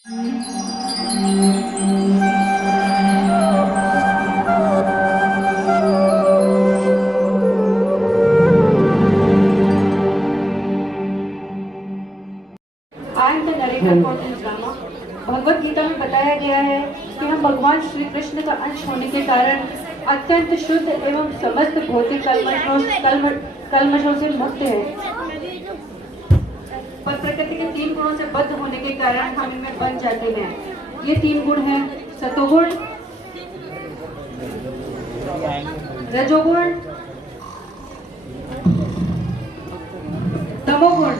भगवत गीता में बताया गया है कि हम भगवान श्री कृष्ण का अंश होने के कारण अत्यंत शुद्ध एवं समस्त भौतिक कलमशों से मुक्त है, पर प्रकृति के 3 गुणों से बद्ध होने के कारण हम इनमें बन जाते हैं। ये 3 गुण हैं सतोगुण, रजोगुण, तमोगुण।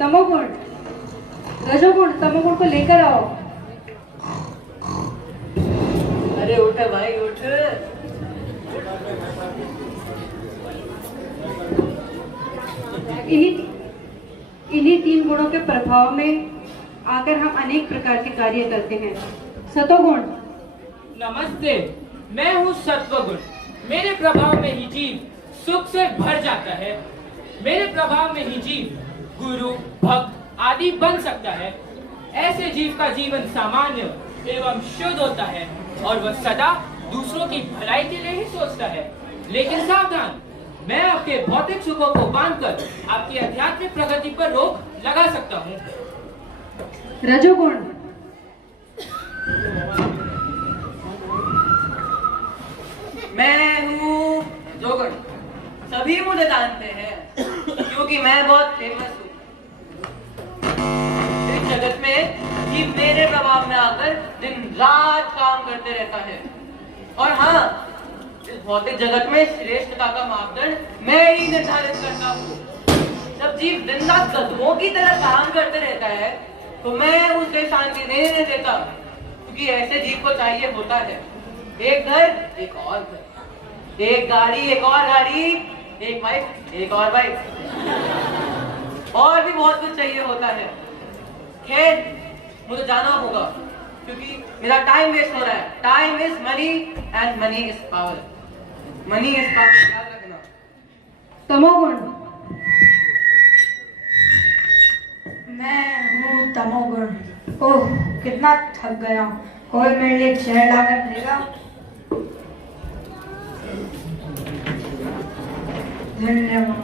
तमोगुण, रजोगुण, तमोगुण को लेकर आओ। अरे उठ भाई उठ। इन्हीं 3 गुणों के प्रभाव में आकर हम अनेक प्रकार के कार्य करते हैं। सतोगुण। नमस्ते, मैं हूँ सत्वगुण। मेरे प्रभाव में ही जीव सुख से भर जाता है। मेरे प्रभाव में ही जीव गुरु, भक्त आदि बन सकता है। ऐसे जीव का जीवन सामान्य एवं शुद्ध होता है और वह सदा दूसरों की भलाई के लिए ही सोचता है। लेकिन सावधान, मैं आपके भौतिक सुखों को बांधकर आपकी आध्यात्मिक प्रगति पर रोक लगा सकता हूँ। रजोगुण। मैं हूँ जोगुण। सभी मुझे जानते हैं क्योंकि मैं बहुत फेमस हूँ। इस जगत में जीव मेरे प्रभाव में आकर दिन रात काम करते रहता है। और हाँ, इस भौतिक जगत में श्रेष्ठता का मापदंड मैं ही निर्धारित करता हूँ। जब जीव दिन रात गधों की तरह काम करते रहता है तो मैं उसे शांति नहीं देता, क्योंकि ऐसे जीव को चाहिए होता है एक घर एक और घर, एक गाड़ी एक और गाड़ी, एक बाइक एक और बाइक, और भी बहुत कुछ चाहिए होता है। खैर, मुझे जाना होगा क्योंकि मेरा टाइम वेस्ट हो रहा है। Time is money and money is power. Money is power, याद रखना। तमोगुण। मैं हूँ तमोगुण। ओह, कितना थक गया। कोई मेरे लिए चेयर लाकर देगा? धन्यवाद।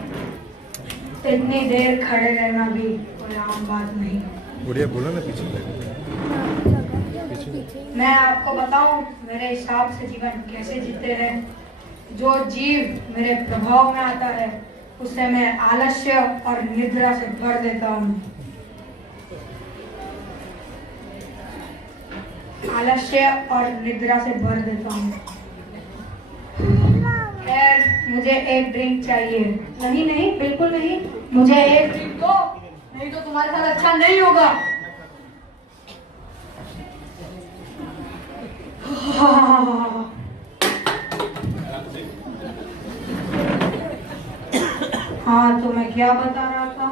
इतनी देर खड़े रहना भी कोई आम बात नहीं। बढ़िया बोला ना पीछे। मैं आपको बताऊं मेरे हिसाब से जीवन कैसे जीते हैं। जो जीव मेरे प्रभाव में आता है उसे मैं आलस्य और निद्रा से भर देता हूँ। आलस्य और निद्रा से भर देता हूँ। खैर, मुझे एक ड्रिंक चाहिए। नहीं नहीं, बिल्कुल नहीं। मुझे एक ड्रिंक दो, नहीं तो तुम्हारे साथ अच्छा नहीं होगा। हाँ, तो मैं क्या बता रहा था।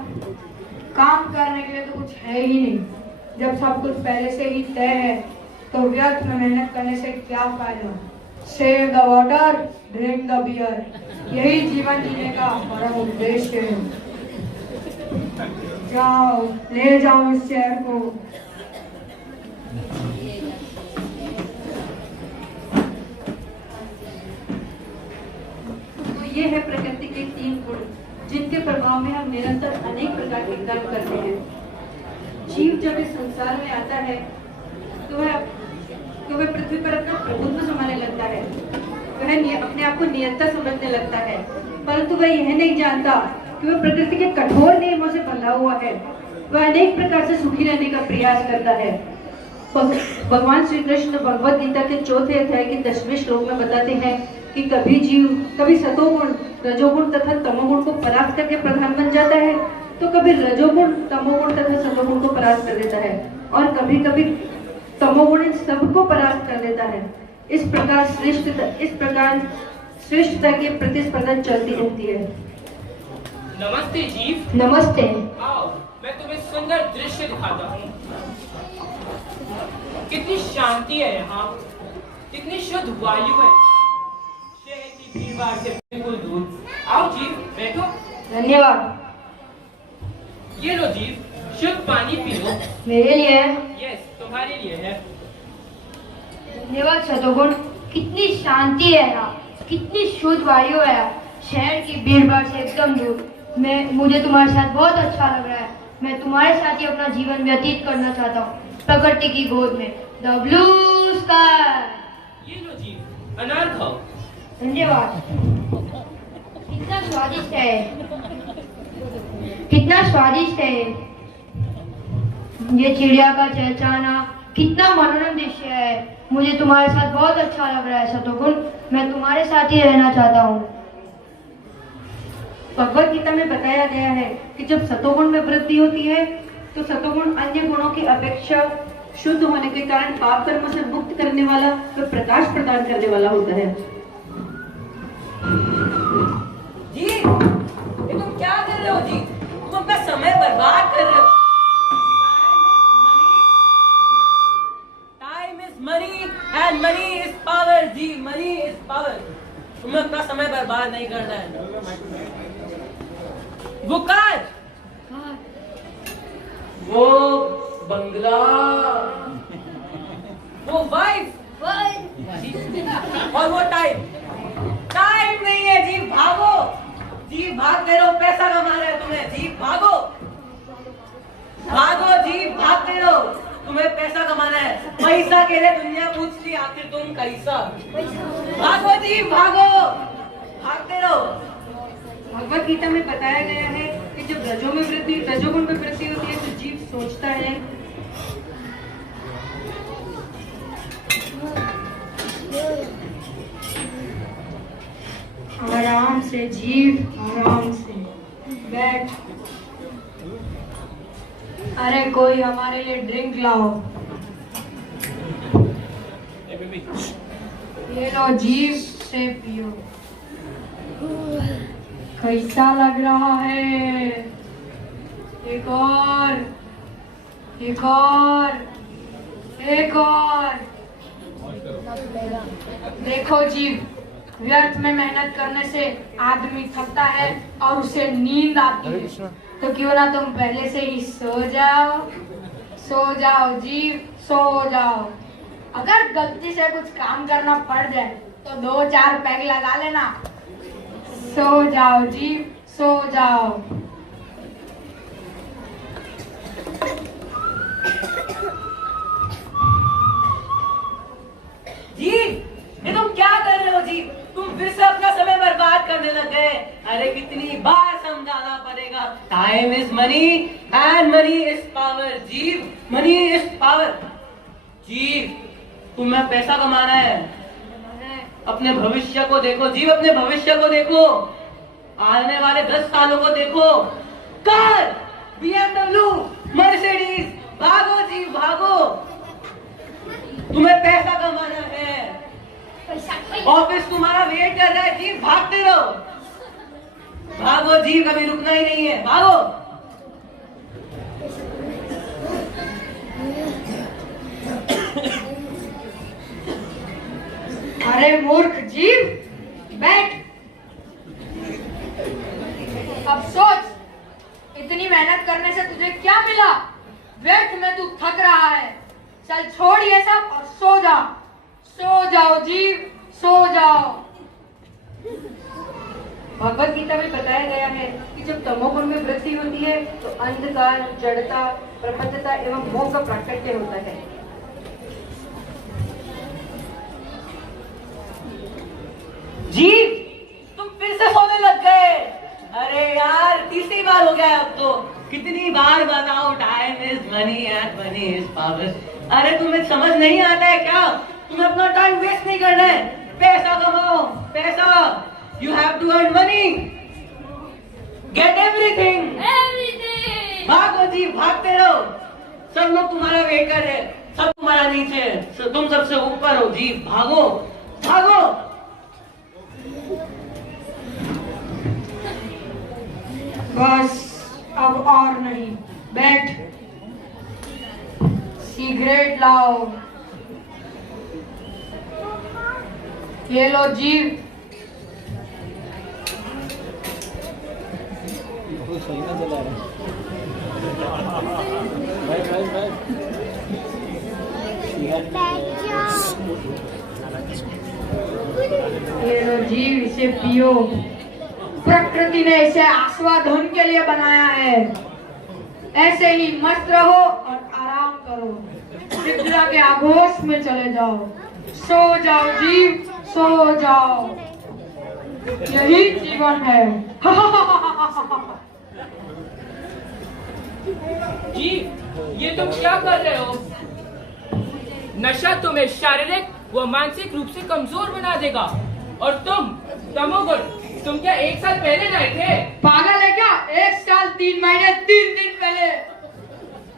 काम करने के लिए तो कुछ है ही नहीं। जब सब कुछ पहले से ही तय है तो व्यर्थ में मेहनत करने से क्या फायदा। Save the water, drink the beer, यही जीवन जीने का परम उद्देश्य है। जाओ, ले जाओ इस चेयर को। तो ये है प्रकृति के 3 गुण, जिनके प्रभाव में हम निरंतर अनेक प्रकार के कर्म करते हैं। जीव जब इस संसार में आता है तो वह पृथ्वी पर अपना प्रभुत्व संभालने लगता है। वह अपने आप को नियंता समझने लगता है, परंतु वह यह नहीं जानता कि वह प्रकृति के कठोर नियमों से बंधा हुआ है। वह अनेक प्रकार से सुखी रहने का प्रयास करता है। भगवान श्री कृष्ण भगवत गीता के 4थे अध्याय के 10वें श्लोक में बताते हैं कि कभी सतोगुण, रजोगुण तथा तमोगुण को परास्त करके प्रधान बन जाता है, तो कभी रजोगुण, तमोगुण तथा सतोगुण को परास्त कर देता है, और कभी कभी तमोगुण इन सबको परास्त कर देता है। इस प्रकार श्रेष्ठता की प्रतिस्पर्धा चलती रहती है। नमस्ते जीव। नमस्ते। आओ, मैं तुम्हें सुंदर दृश्य दिखाता हूँ। कितनी शांति है यहाँ, कितनी शुद्ध वायु है, शहर की भीड़ भाड़ से बिल्कुल दूर। आओ जीव, बैठो। धन्यवाद। ये लो जीव, शुद्ध पानी पियो। मेरे लिए है। यस, तुम्हारे लिए है। धन्यवाद सतोगुण। कितनी शांति है यहाँ, कितनी शुद्ध वायु है यहाँ। शहर की भीड़ भाड़ से एकदम दूर। मुझे तुम्हारे साथ बहुत अच्छा लग रहा है। मैं तुम्हारे साथ ही अपना जीवन व्यतीत करना चाहता हूँ, प्रकृति की गोद में। The blue sky. ये लो जीव, अनार खाओ। धन्यवाद। कितना स्वादिष्ट है, कितना स्वादिष्ट है। ये चिड़िया का चहचहाना कितना मनोरम दृश्य है। मुझे तुम्हारे साथ बहुत अच्छा लग रहा है सतोगुण। मैं तुम्हारे साथ ही रहना चाहता हूँ। भगवत गीता में बताया गया है कि जब सतोगुण में वृद्धि होती है तो सतोगुण अन्य गुणों की अपेक्षा शुद्ध होने के कारण पाप कर्मों से मुक्त करने वाला व प्रकाश प्रदान करने वाला होता है। जी, ये तुम क्या कर रहे हो जी? तुम अपना समय बर्बाद कर रहे हो। Time is money and money is power. जी, मनी इज पावर। तुम्हें अपना समय बर्बाद नहीं करना है। वो कार, वो बंगला, वो वाइफ और वो टाइम। टाइम नहीं है जी, भागो। जी भागते रहो, पैसा कमाना है तुम्हें। जी भागो, भागो जी, भागते रहो। तुम्हें पैसा कमाना है। पैसा के लिए दुनिया पूछ ली आखिर तुम कैसा। भागो जी, भागो, भागते रहो। भगवत गीता में बताया गया है कि जब रजोगुण में वृद्धि होती है तो जीव सोचता है आराम से जीव, आराम से बैठ। अरे कोई हमारे लिए ड्रिंक लाओ। ये लो जीव से पियो। कैसा लग रहा है? एक और, एक और, एक और। देखो जीव, व्यर्थ में मेहनत करने से आदमी थकता है और उसे नींद आती है। तो क्यों ना तुम पहले से ही सो जाओ। सो जाओ जीव, सो जाओ। अगर गलती से कुछ काम करना पड़ जाए तो 2-4 पैग लगा लेना। सो जाओ जीव, सो जाओ। जी, ये तुम क्या कर रहे हो जी? तुम फिर से अपना समय बर्बाद करने लग गए। अरे कितनी बार समझाना पड़ेगा। Time is money and money is power. जीव, मनी इज पावर। जीव, तुम्हें पैसा कमाना है। अपने भविष्य को देखो जीव, अपने भविष्य को देखो। आने वाले 10 सालों को देखो। Car, BMW, Mercedes. भागो जी, भागो। तुम्हें पैसा कमाना है। ऑफिस तुम्हारा वेट कर रहा है जी, भागते रहो। भागो जी, कभी रुकना ही नहीं है। भागो। अरे मूर्ख जीव, बैठ। अब सोच, इतनी मेहनत करने से तुझे क्या मिला? व्यर्थ में तू थक रहा है। चल छोड़ ये सब और सो जा। सो जाओ जीव, सो जाओ। भगवत गीता में बताया गया है कि जब तमोगुण में वृद्धि होती है तो अंधकार, जड़ता, प्रपंचता एवं मोह का प्राकट्य होता है। जीव, तुम फिर से सोने लग गए। अरे यार, तीसरी बार हो गया अब तो। कितनी बार बताओ, time is money and money is power. अरे तुम्हें समझ नहीं आता है क्या? तुम्हें अपना टाइम वेस्ट नहीं करना है। पैसा कमाओ, पैसा। You have to earn money, get everything. भागो जी, भागते रहो। सब लोग तुम्हारा वेट कर रहे हैं। सब तुम्हारा नीचे है, तुम सबसे ऊपर हो जी। भागो, भागो। बस अब और नहीं, बैठ। सिगरेट लाओ। ये लो जीव। बिल्कुल सही ना चला रहा भाई ये लो जीव, इसे पियो। प्रकृति ने इसे आस्वादन के लिए बनाया है। ऐसे ही मस्त रहो और आराम करो। निद्रा के आगोश में चले जाओ। सो जाओ जीव, सो जाओ। यही जीवन है। जी, ये तुम क्या कर रहे हो? नशा तुम्हें शारीरिक व मानसिक रूप से कमजोर बना देगा। और तुम तमोगुण, तुम क्या 1 साल पहले लाए थे? पागल है क्या? 1 साल 3 महीने 3 दिन पहले।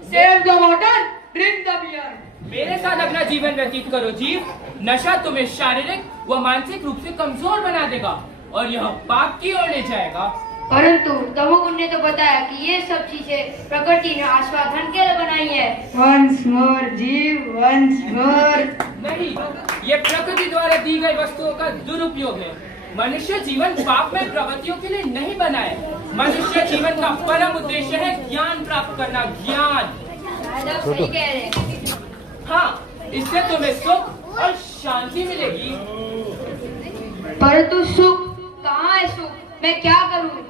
Save the water, drink the beer. मेरे साथ अपना जीवन व्यतीत करो जीव। नशा तुम्हें शारीरिक व मानसिक रूप से कमजोर बना देगा और यह पाप की ओर ले जाएगा। परंतु तमोगुण ने तो बताया कि ये सब चीजें प्रकृति ने आस्वादन के लिए बनाई है। वंस मोर जीव, वंस मोर। नहीं, ये प्रकृति द्वारा दी गई वस्तुओं का दुरुपयोग है। मनुष्य जीवन पाप में प्रवृत्तियों के लिए नहीं बना है। मनुष्य जीवन का परम उद्देश्य है ज्ञान प्राप्त करना, ज्ञान। आप सही कह रहे हैं। हाँ, इससे तुम्हें सुख और शांति मिलेगी। परंतु सुख कहाँ है? सुख मैं क्या करूँ?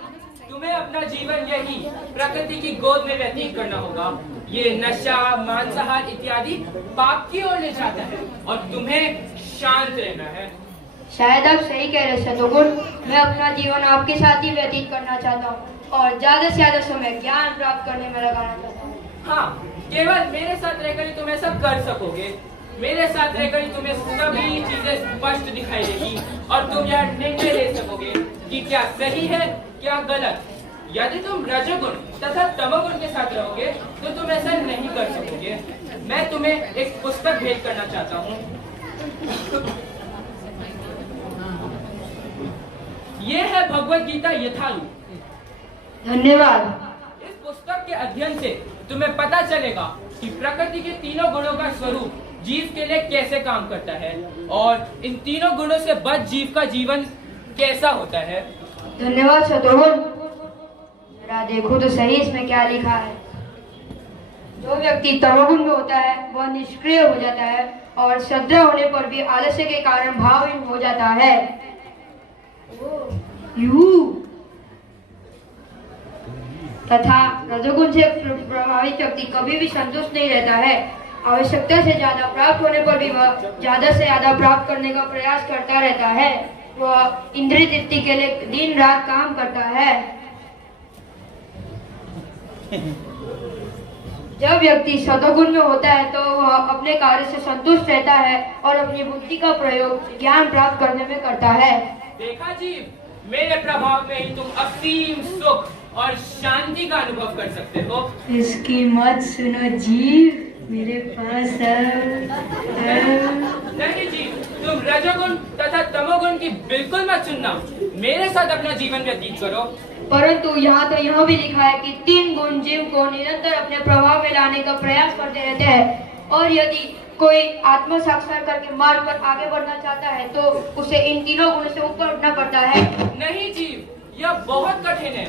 तुम्हें अपना जीवन यही प्रकृति की गोद में व्यतीत करना होगा। ये नशा, मांसाहार इत्यादि पाप की ओर ले जाता है और तुम्हें शांत रहना है। शायद आप सही कह रहे सतोगुण। मैं अपना जीवन आपके साथ ही व्यतीत करना चाहता हूँ और ज्यादा से ज्यादा समय ज्ञान प्राप्त करने में लगाना चाहता हूँ। हाँ, केवल मेरे साथ रहकर ही तुम ऐसा कर सकोगे। मेरे साथ रहकर ही तुम्हें सभी चीजें स्पष्ट दिखाई देगी और तुम यह निर्णय ले सकोगे कि क्या सही है, क्या गलत। यदि तुम रजोगुण तथा तमोगुण के साथ रहोगे तो तुम ऐसा नहीं कर सकोगे। मैं तुम्हें एक पुस्तक भेंट करना चाहता हूँ। ये है भगवत गीता यथारूप। धन्यवाद। इस पुस्तक के अध्ययन से तुम्हें पता चलेगा कि प्रकृति के तीनों गुणों का स्वरूप जीव के लिए कैसे काम करता है और इन तीनों गुणों से बच जीव का जीवन कैसा होता है। धन्यवाद सतोगुण। जरा देखो तो सही इसमें क्या लिखा है। जो व्यक्ति तमोगुण में होता है वह निष्क्रिय हो जाता है और श्रद्धा होने पर भी आलस्य के कारण भावहीन हो जाता है। तथा रजोगुण से प्रभावित व्यक्ति कभी भी संतुष्ट नहीं रहता है। आवश्यकता से ज्यादा प्राप्त होने पर भी वह ज्यादा से ज्यादा प्राप्त करने का प्रयास करता रहता है। वह इंद्रिय तृप्ति के लिए दिन रात काम करता है। जब व्यक्ति सतोगुण में होता है तो वह अपने कार्य से संतुष्ट रहता है और अपनी बुद्धि का प्रयोग ज्ञान प्राप्त करने में करता है। देखा जीव, मेरे प्रभाव में ही तुम असीम सुख और शांति का अनुभव कर सकते हो। इसकी मत सुनो जीव, मेरे पास नहीं जी, तुम रजोगुण तथा तमोगुण की बिल्कुल मत सुनना। मेरे साथ अपना जीवन व्यतीत करो। परंतु यहाँ तो यह भी लिखा है कि 3 गुण जीव को निरंतर अपने प्रभाव में लाने का प्रयास करते रहते हैं और यदि कोई आत्म साक्षात्कार के मार्ग पर आगे बढ़ना चाहता है तो उसे इन तीनों गुणों से ऊपर उठना पड़ता है। नहीं जीव, यह बहुत कठिन है।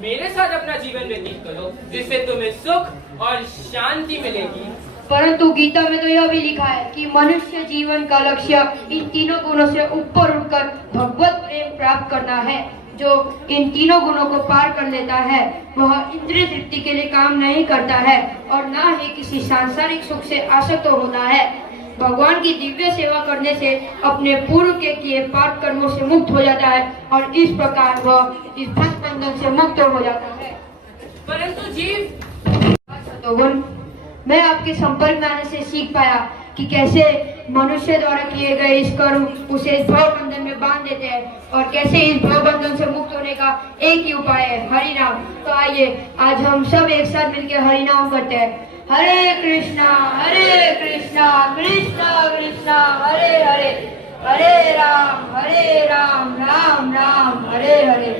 मेरे साथ अपना जीवन व्यतीत करो, जिससे तुम्हें सुख और शांति मिलेगी। परंतु गीता में तो यह भी लिखा है कि मनुष्य जीवन का लक्ष्य इन तीनों गुणों से ऊपर उठकर भगवत प्रेम प्राप्त करना है। जो इन तीनों गुणों को पार कर लेता है वह इंद्रिय तृप्ति के लिए काम नहीं करता है और न ही किसी सांसारिक सुख से आसक्त होता है। भगवान की दिव्य सेवा करने से अपने पूर्व के किए पाप कर्मों से मुक्त हो जाता है और इस प्रकार वह इस भक्त बंधन से मुक्त हो जाता है। परंतु जीव, सतोगुण, मैं आपके संपर्क में आने से सीख पाया कि कैसे मनुष्य द्वारा किए गए इस कर्म उसे इस भव बंधन में बांध देते हैं और कैसे इस भव बंधन से मुक्त होने का एक ही उपाय है, हरि नाम। तो आइए आज हम सब एक साथ मिलकर हरि नाम करते हैं। हरे कृष्णा कृष्णा कृष्णा हरे हरे, हरे राम राम राम हरे हरे।